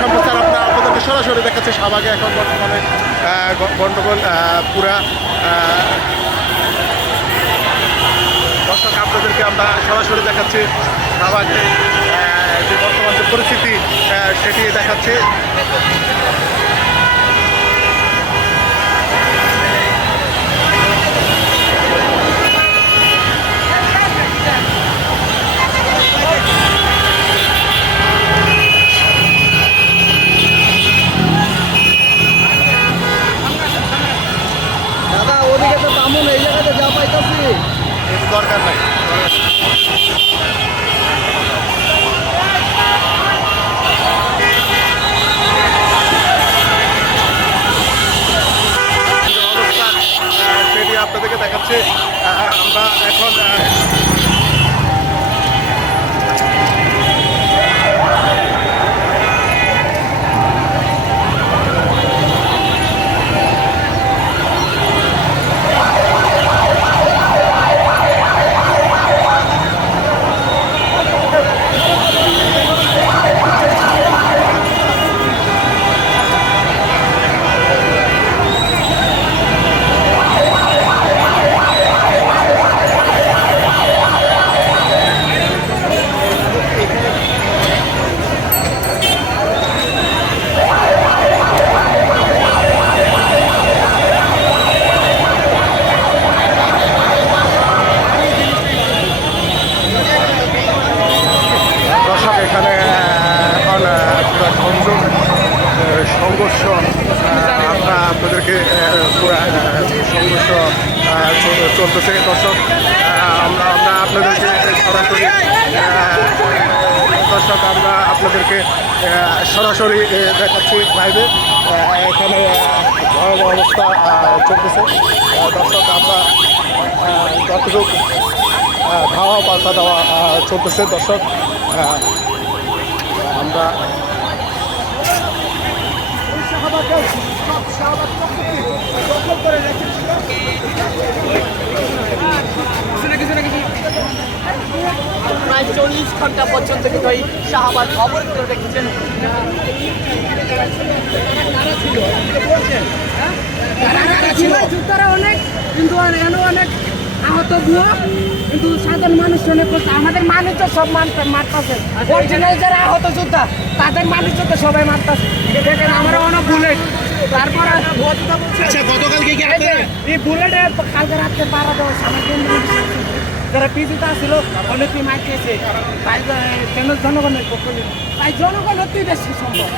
সম্প্রচার আপনাদেরকে সরাসরি দেখাচ্ছে শাহবাগে এখন বর্তমানে গন্ডগোল পুরা। দর্শক আপনাদেরকে আমরা সরাসরি দেখাচ্ছি শাহবাগে যে বর্তমান যে পরিস্থিতি সেটি দেখাচ্ছে। দাদা ওদিকে তো তেমন এই জায়গাতে যা পাইতেছি দরকার নাই। সেটি আপনাদেরকে দেখাচ্ছে। আমরা এখন এখানে এখন সংঘর্ষ আমরা আপনাদেরকে পুরা সংঘর্ষ চলতেছে। দর্শক আমরা আপনাদেরকে সরাসরি আমরা আপনাদেরকে সরাসরি দেখাচ্ছি লাইভে। এখানে ভয়াবহ অবস্থা চলতেছে। দর্শক আমরা যতটুকু ধাওয়া পাল্টা দেওয়া চলতেছে। দর্শক আমরা প্রায় 40 ঘন্টা পর্যন্ত কিন্তু এই শাহবাগ অবরোধ করে রেখেছেন। তারা অনেক কিন্তু অনেক আহত ভুয়া কিন্তু সাধারণ মানুষ অনেক করছে। আমাদের মানুষ তো সব মারতেছে, অরিজিনাল যারা আহত যোদ্ধা তাদের মানুষ তো সবাই মারতেছে। দেখেন আমরা অনেক বুলেট, তারপর গতকালকে কি এই বুলেটে কালকে রাত্রে 12 সামনে যারা পিছুতে আসছিল অনেকেই মারতেছে। তাই জনগণের পক্ষ তাই জনগণ অতি বেশি সম্ভব।